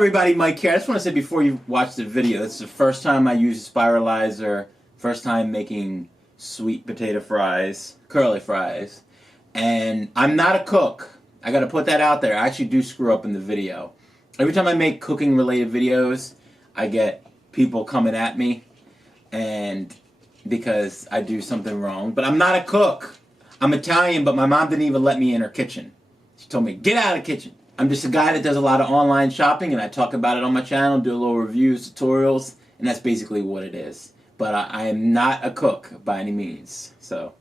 everybody, Mike here. I just want to say before you watch the video, this is the first time I use a Spiralizer, first time making sweet potato fries, curly fries, and I'm not a cook. I gotta put that out there. I actually do screw up in the video. Every time I make cooking related videos, I get people coming at me, and because I do something wrong, but I'm not a cook. I'm Italian, but my mom didn't even let me in her kitchen. She told me, get out of the kitchen. I'm just a guy that does a lot of online shopping, and I talk about it on my channel, do a little reviews, tutorials, and that's basically what it is. But I am not a cook by any means. So,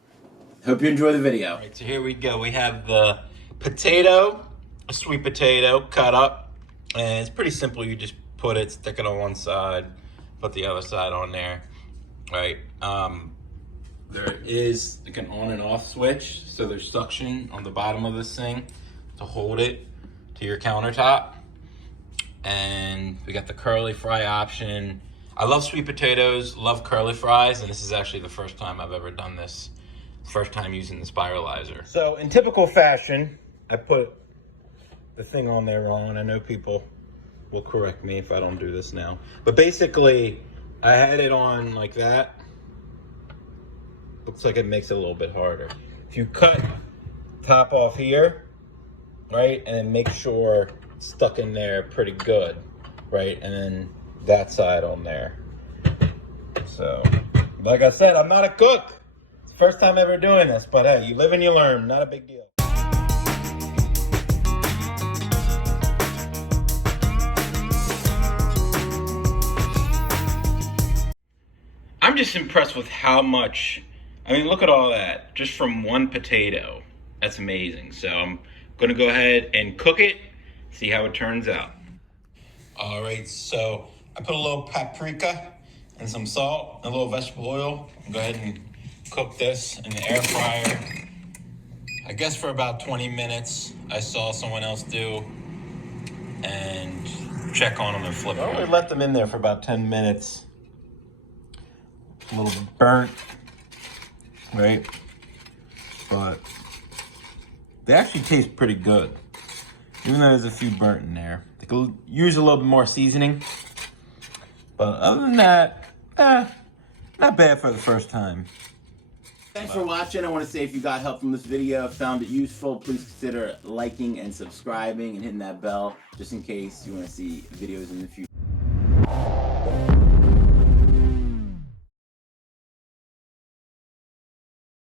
hope you enjoy the video. All right, so here we go. We have the potato, a sweet potato cut up, and it's pretty simple. You just put it, stick it on one side, put the other side on there, right? There is like an on and off switch, so there's suction on the bottom of this thing to hold it to your countertop. And we got the curly fry option. I love sweet potatoes, love curly fries, and this is actually the first time I've ever done this. First time using the Spiralizer. So in typical fashion, I put the thing on there wrong, and I know people will correct me if I don't do this now. But basically, I had it on like that. Looks like it makes it a little bit harder. If you cut top off here, right, and then make sure it's stuck in there pretty good, right, and then that side on there. So, like I said, I'm not a cook. It's the first time ever doing this, but hey, you live and you learn, not a big deal. I'm just impressed with how much, I mean, look at all that, just from one potato. That's amazing. So I'm gonna go ahead and cook it, see how it turns out. All right, so I put a little paprika and some salt, a little vegetable oil. I'll go ahead and cook this in the air fryer. I guess for about 20 minutes. I saw someone else do, and check on them and flip them. I only let them in there for about 10 minutes. A little bit burnt, right? But they actually taste pretty good, even though there's a few burnt in there. They could use a little bit more seasoning, but other than that, not bad for the first time. Thanks for watching. I want to say if you got help from this video, found it useful, please consider liking and subscribing and hitting that bell just in case you want to see videos in the future.